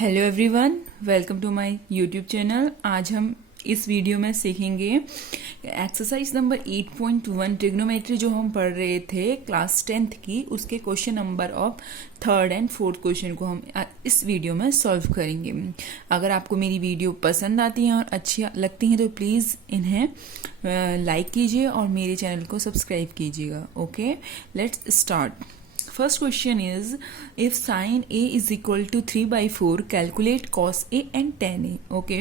Hello everyone, welcome to my YouTube channel. आज हम इस वीडियो में सीखेंगे एक्सरसाइज नंबर 8.1 ट्रिग्नोमेट्री जो हम पढ़ रहे थे क्लास 10th की, उसके question number of third and fourth question को हम इस वीडियो में सॉल्व करेंगे। अगर आपको मेरी वीडियो पसंद आती हैं और अच्छी लगती हैं तो प्लीज़ इन्हें लाइक कीजिए और मेरे चैनल को सब्सक्राइब कीजिएगा। Okay, let's start. First question is, if sin A is equal to 3/4, calculate cos A and tan A. Okay,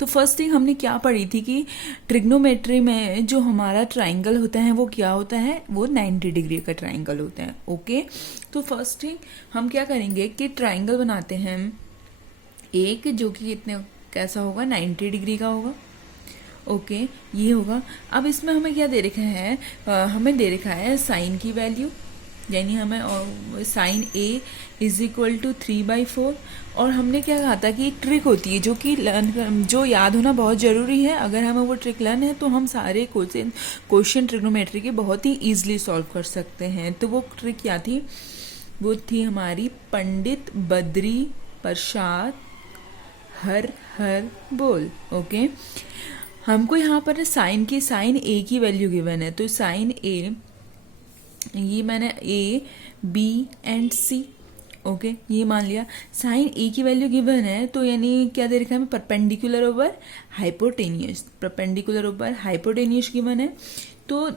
तो फर्स्ट थिंग हमने क्या पढ़ी थी कि ट्रिग्नोमेट्री में जो हमारा ट्राइंगल होता है वो क्या होता है, वो 90 डिग्री का ट्राइंगल होता है। ओके, तो फर्स्ट थिंग हम क्या करेंगे कि ट्राइंगल बनाते हैं एक जो कि कितने कैसा होगा, 90 डिग्री का होगा। ओके, ये होगा। अब इसमें हमें क्या दे रखा है, हमें दे रखा है साइन की वैल्यू, यानी हमें sine A is equal to 3/4। और हमने क्या कहा था कि एक ट्रिक होती है जो याद होना बहुत ज़रूरी है। अगर हमें वो ट्रिक लर्न है तो हम सारे क्वेश्चन ट्रिग्नोमेट्री के बहुत ही ईजिली सॉल्व कर सकते हैं। तो वो ट्रिक क्या थी, वो थी हमारी पंडित बद्री प्रसाद हर हर बोल। ओके, हमको यहाँ पर साइन ए की वैल्यू गिवन है, तो साइन ए ये मैंने A B and C, okay, ये मान लिया। साइन ए की वैल्यू गिवन है तो यानी क्या दे रखा है हमें, perpendicular over hypotenuse, perpendicular over hypotenuse given है। तो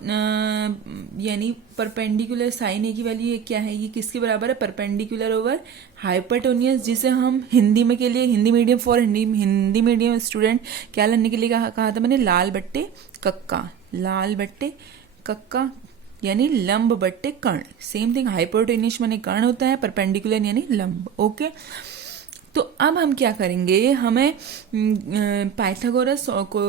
यानी परपेंडिकुलर साइन ए की वैल्यू ये क्या है, ये किसके बराबर है, परपेंडिकुलर ओवर हाइपोटेनियस, जिसे हम हिंदी में के लिए Hindi medium for Hindi medium student क्या लेने के लिए कहा था मैंने, लाल बट्टे कक्का, लाल बट्टे कक्का यानी लंब बट्टे कर्ण। सेम थिंग, हाइपोटेनियस माने कर्ण होता है, परपेंडिकुलर यानी लंब। ओके, तो अब हम क्या करेंगे, हमें पाइथागोरस को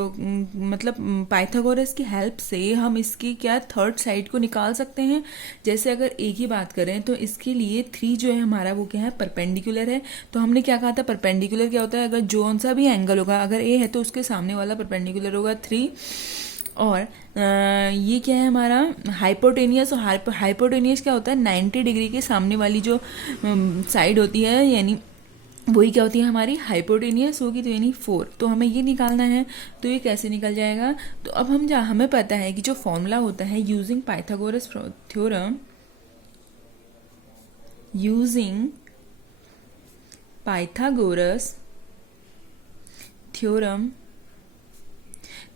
मतलब पाइथागोरस की हेल्प से हम इसकी क्या थर्ड साइड को निकाल सकते हैं। जैसे अगर ए की बात करें तो इसके लिए 3 जो है हमारा वो क्या है, परपेंडिकुलर है। तो हमने क्या कहा था, परपेंडिकुलर क्या होता है, अगर जो सा भी एंगल होगा, अगर ए है तो उसके सामने वाला परपेंडिकुलर होगा 3। और ये क्या है हमारा हाइपोटेनियस, और हाइपोटेनियस क्या होता है, 90 डिग्री के सामने वाली जो साइड होती है, यानी वही क्या होती है हमारी हाइपोटेनियस होगी, तो यानी 4। तो हमें ये निकालना है, तो ये कैसे निकल जाएगा। तो अब हमें पता है कि जो फॉर्मूला होता है using Pythagoras theorem, using Pythagoras theorem,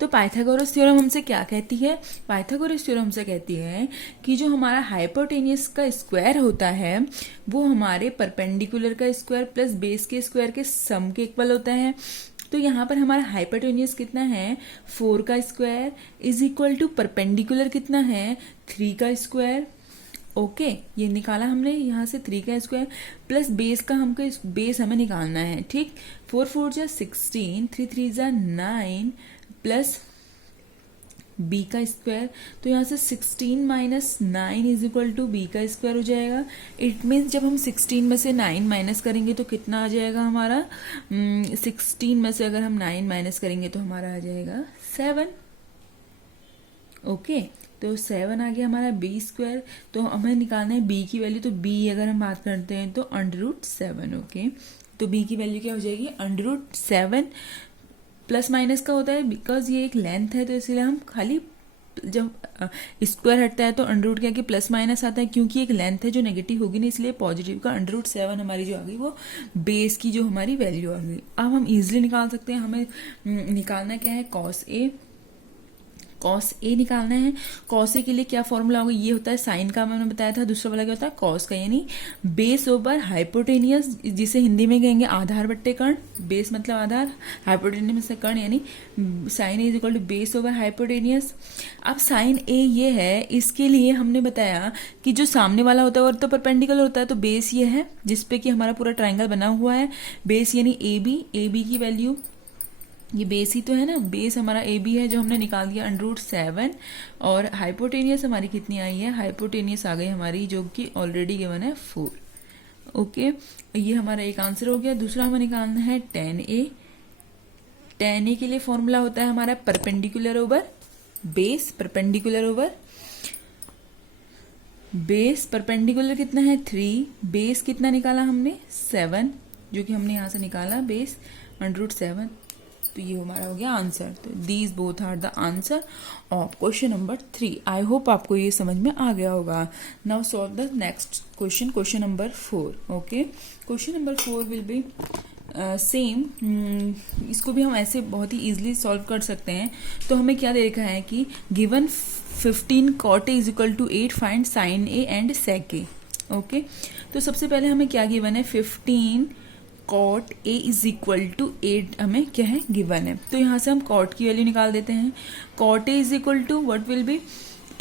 तो पाइथागोरस थ्योरम हमसे क्या कहती है, पाइथागोरस थ्योरम हमसे कहती है कि जो हमारा हाइपोटेनियस का स्क्वायर होता है वो हमारे परपेंडिकुलर का स्क्वायर प्लस बेस के स्क्वायर के सम के इक्वल होता है। तो यहाँ पर हमारा हाइपोटेनियस कितना है, 4 का square is equal to perpendicular कितना है, 3 का स्क्वायर। ओके, ये निकाला हमने यहाँ से 3 का स्क्वायर प्लस बेस का, हमको बेस हमें निकालना है। ठीक, 4 4 जा 16, 3 3 जा 9 प्लस बी का स्क्वायर। तो यहाँ से 16 minus 9 is equal to B का स्क्वायर हो जाएगा। इट मीन्स जब हम 16 में से 9 माइनस करेंगे तो कितना आ जाएगा हमारा, 16 में से अगर हम 9 माइनस करेंगे तो हमारा आ जाएगा 7। ओके, तो 7 आ गया हमारा बी स्क्वायर। तो हमें निकालना है बी की वैल्यू, तो बी अगर हम बात करते हैं तो √7। ओके, तो बी की वैल्यू क्या हो जाएगी, √7। प्लस माइनस का होता है बिकॉज ये एक लेंथ है, तो इसलिए हम खाली जब स्क्वायर हटता है तो अंडर रूट क्या कि प्लस माइनस आता है, क्योंकि एक लेंथ है जो नेगेटिव होगी नहीं, इसलिए पॉजिटिव का √7 हमारी जो आ गई वो बेस की जो हमारी वैल्यू आ गई। अब हम इजीली निकाल सकते हैं। हमें निकालना क्या है, कॉस ए निकालना है। कॉस ए के लिए क्या फॉर्मूला होगा, ये होता है साइन का, मैंने बताया था। दूसरा वाला क्या होता है, कॉस का, यानी बेस ओवर हाइपोटेनियस, जिसे हिंदी में कहेंगे आधार बट्टे कर्ण। बेस मतलब आधार, हाइपोटेनियस से कर्ण, यानी sine A is equal to base over hypotenuse. अब साइन ए ये है, इसके लिए हमने बताया कि जो सामने वाला होता है वो तो परपेंडिकुलर होता है, तो बेस ये है जिसपे कि हमारा पूरा ट्राइंगल बना हुआ है। बेस यानी ए बी की वैल्यू, ये बेस ही तो है ना, बेस हमारा ए बी है जो हमने निकाल दिया √7। और हाइपोटेनियस हमारी कितनी आई है, हाइपोटेनियस आ गई हमारी जो कि ऑलरेडी गिवन है 4। ओके, ये हमारा एक आंसर हो गया। दूसरा हमें निकालना है tan A। tan A के लिए फॉर्मूला होता है हमारा perpendicular over base, perpendicular over base. Perpendicular कितना है 3, बेस कितना निकाला हमने 7। जो कि हमने यहाँ से निकाला बेस √7, तो ये हमारा हो गया आंसर। तो these both are the answer of question number 3। I hope आपको ये समझ में आ गया होगा। Now solve the next question, question number 4। Okay, question number 4 will be same. इसको भी हम ऐसे बहुत ही इजीली सॉल्व कर सकते हैं। तो हमें क्या दे रखा है कि given 15 cot A is equal to 8, find sine A and sec A। Okay, तो सबसे पहले हमें क्या गिवन है, 15 cot A is equal to 8 हमें क्या है गिवन है। तो यहाँ से हम cot की वैल्यू निकाल देते हैं। cot A is equal to what will be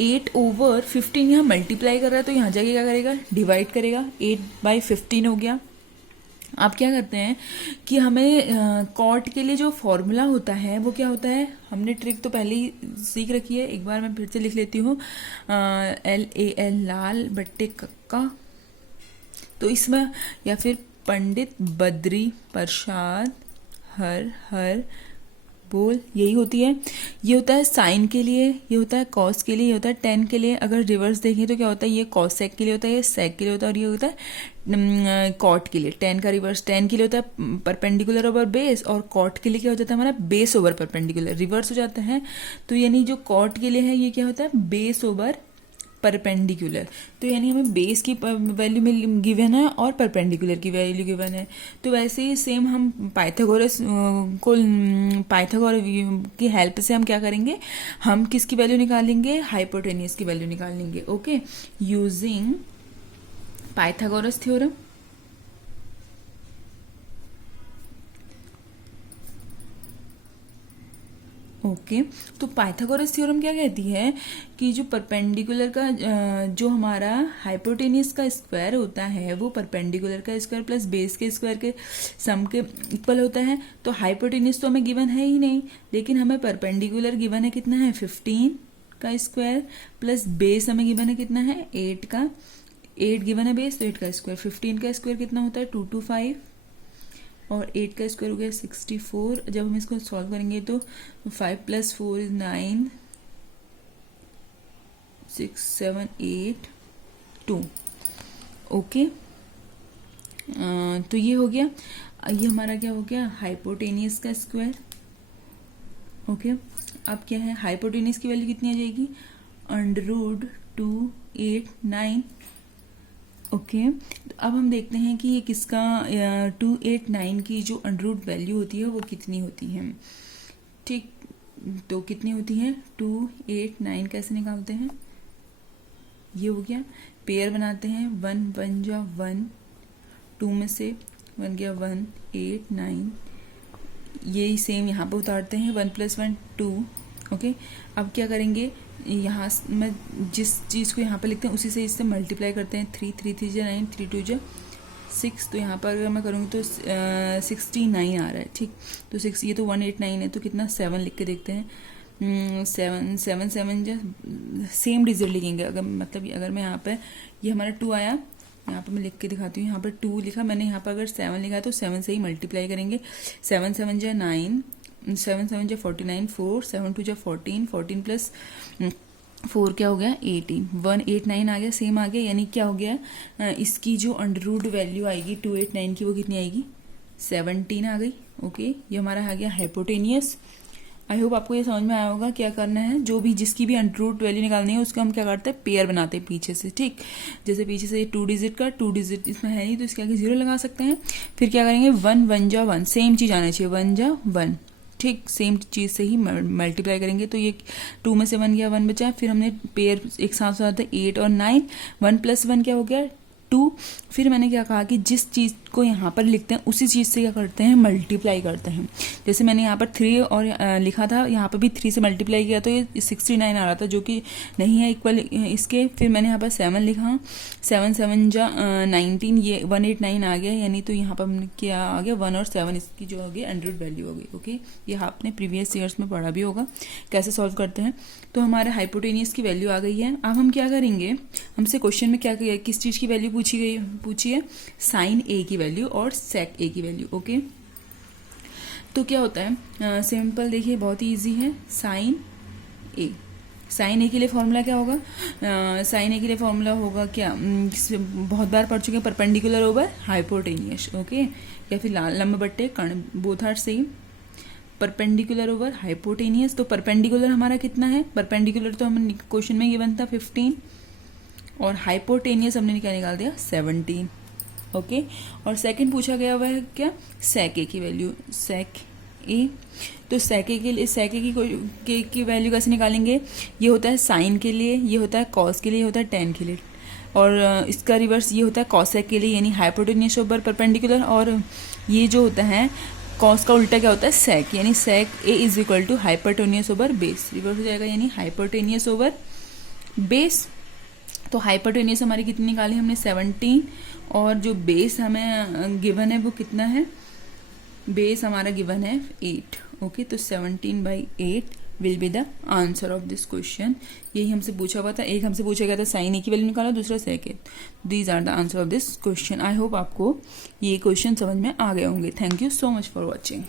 8/15। यहाँ मल्टीप्लाई कर रहा है तो यहाँ जाके क्या करेगा, डिवाइड करेगा। 8/15 हो गया। आप क्या करते हैं कि हमें कॉट के लिए जो फॉर्मूला होता है वो क्या होता है, हमने ट्रिक तो पहले ही सीख रखी है, एक बार मैं फिर से लिख लेती हूँ। LAL लाल बट्टे कक्का, तो इसमें या फिर पंडित बद्री प्रसाद हर हर बोल, यही होती है। ये होता है साइन के लिए, ये होता है कॉस के लिए, ये होता है टेन के लिए। अगर रिवर्स देखें तो क्या होता है, ये कॉसेक के लिए होता है, ये सेक के लिए होता है, और ये होता है कॉट के लिए। टेन का रिवर्स टेन के लिए होता है परपेंडिकुलर ओवर बेस, और कॉट के लिए क्या हो जाता है हमारा बेस ओवर परपेंडिकुलर, रिवर्स हो जाता है। तो यानी जो कॉट के लिए है ये क्या होता है बेस ओवर परपेंडिकुलर। तो यानी हमें बेस की वैल्यू में गिवन है और परपेंडिकुलर की वैल्यू गिवन है। तो वैसे ही सेम हम पाइथागोरस की हेल्प से हम क्या करेंगे, हम किसकी वैल्यू निकालेंगे, हाइपोटेनियस की वैल्यू निकालेंगे। Okay, using Pythagoras theorem. Okay, तो पाइथागोरस थ्योरम क्या कहती है कि जो परपेंडिकुलर का जो हमारा हाइपोटेनियस का स्क्वायर होता है वो परपेंडिकुलर का स्क्वायर प्लस बेस के स्क्वायर के सम के इक्वल होता है। तो हाइपोटेनियस तो हमें गिवन है ही नहीं, लेकिन हमें परपेंडिकुलर गिवन है कितना है 15 का स्क्वायर, प्लस बेस हमें गिवन है कितना है 8 का। 8 गिवन है बेस, तो 8 का स्क्वायर। 15 का स्क्वायर कितना होता है 225, और 8 का स्क्वायर हो गया 64। जब हम इसको सॉल्व करेंगे तो 5 + 4 = 9, 6 7 8 2। ओके, तो ये हो गया। ये हमारा क्या हो गया, हाइपोटेनियस का स्क्वायर। ओके, अब क्या है, हाइपोटेनियस की वैल्यू कितनी आ जाएगी, √289। ओके, तो अब हम देखते हैं कि ये किसका 289 की जो अंडररूट वैल्यू होती है वो कितनी होती है। ठीक, तो कितनी होती है 289 कैसे निकालते हैं, ये हो गया। पेयर बनाते हैं, 1 1 जा 1, 2 में से 1 गया 1, 8 9। ये सेम यहाँ पे उतारते हैं, 1 + 1 2। ओके, अब क्या करेंगे, यहाँ में जिस चीज़ को यहाँ पे लिखते हैं उसी से इससे मल्टीप्लाई करते हैं। 3 3 3 जा 9, 3 2 जा 6। तो यहाँ पर अगर मैं करूँगी तो 69 आ रहा है। ठीक, तो 6, ये तो 189 है, तो कितना 7 लिख के देखते हैं। 7 7 7 जा सेम डिजिट लिखेंगे। अगर मतलब अगर मैं यहाँ पे ये हमारा 2 आया, यहाँ पे मैं लिख के दिखाती हूँ। यहाँ पर 2 लिखा मैंने, यहाँ पर अगर 7 लिखा तो 7 से ही मल्टीप्लाई करेंगे। 7 7 जा 9, 7 7 जा 49, 4 7 2 जा 14, 14 + 4 क्या हो गया 18, 189 आ गया, सेम आ गया। यानी क्या हो गया, इसकी जो अंडररूट वैल्यू आएगी 289 की वो कितनी आएगी 17 आ गई। ओके, ये हमारा आ गया हाइपोटेनियस। आई होप आपको ये समझ में आया होगा क्या करना है। जो भी जिसकी भी अंडररूट वैल्यू निकालनी है उसका हम क्या करते हैं, पेयर बनाते हैं पीछे से। ठीक, जैसे पीछे से 2 डिजिट का 2 डिजिट इसमें है नहीं तो इसके आगे 0 लगा सकते हैं। फिर क्या करेंगे, 1 1 जा 1, सेम चीज़ आना चाहिए, 1 जा 1। ठीक, सेम चीज़ से ही मल्टीप्लाई करेंगे। तो ये 2 में से 1 गया, 1 बचा। फिर हमने पेयर एक साथ साथ 8 और 9, 1 + 1 क्या हो गया 2। फिर मैंने क्या कहा कि जिस चीज़ को यहाँ पर लिखते हैं उसी चीज़ से क्या करते हैं, मल्टीप्लाई करते हैं। जैसे मैंने यहाँ पर 3 और लिखा था, यहाँ पर भी 3 से मल्टीप्लाई किया तो ये 69 आ रहा था, जो कि नहीं है इक्वल इसके। फिर मैंने यहाँ पर 7 लिखा, 7 7 जा 19, ये 189 आ गया। यानी तो यहाँ पर हमने क्या आ गया 1 और 7, इसकी जो हो गई अंडररूट वैल्यू हो गई। ओके, ये आपने प्रीवियस ईयर्स में पढ़ा भी होगा कैसे सॉल्व करते हैं। तो हमारे हाइपोटेनियस की वैल्यू आ गई है। अब हम क्या करेंगे, हमसे क्वेश्चन में क्या किस चीज़ की वैल्यू पूछी है, साइन ए की वैल्यू और सेक ए की वैल्यू। ओके, तो क्या होता है, सिंपल देखिए बहुत ही ईजी है। साइन ए साइन ए के लिए फॉर्मूला क्या होगा? साइन ए के लिए फॉर्मूला होगा क्या? बहुत बार पढ़ चुके हैं, परपेंडिकुलर ओवर हाइपोटेनियस, ओके, या फिर लंब बट्टे कर्ण, both are same. Perpendicular over hypotenuse, तो परपेंडिकुलर हमारा कितना है? परपेंडिकुलर तो हम क्वेश्चन में गिवन था 15, और हाइपोटेनियस हमने क्या निकाल दिया? 17, ओके। और सेकंड पूछा गया हुआ है क्या? सेक ए की वैल्यू, सेक ए। तो सेक ए के लिए सेक ए की वैल्यू कैसे निकालेंगे? ये होता है साइन के लिए, ये होता है कॉस के लिए, ये होता है टेन के लिए, और इसका रिवर्स ये होता है कॉसेक के लिए, यानी हाइपोटेनियस ओवर परपेंडिकुलर। और ये जो होता है कॉस का उल्टा क्या होता है? सेक, यानी sec a is equal to hypotenuse over base, reverse हो जाएगा, यानी हाइपोटेनियस ओवर बेस। तो हाइपोटेनियस हमारी कितनी निकाली हमने? 17, और जो बेस हमें गिवन है वो कितना है? बेस हमारा गिवन है 8, ओके। तो 17/8 will be the answer of this question. यही हमसे पूछा हुआ था, एक हमसे पूछा गया था साइन ए की वैल्यू निकालो, दूसरा sec a. These are the answer of this question. I hope आपको ये क्वेश्चन समझ में आ गए होंगे। Thank you so much for watching.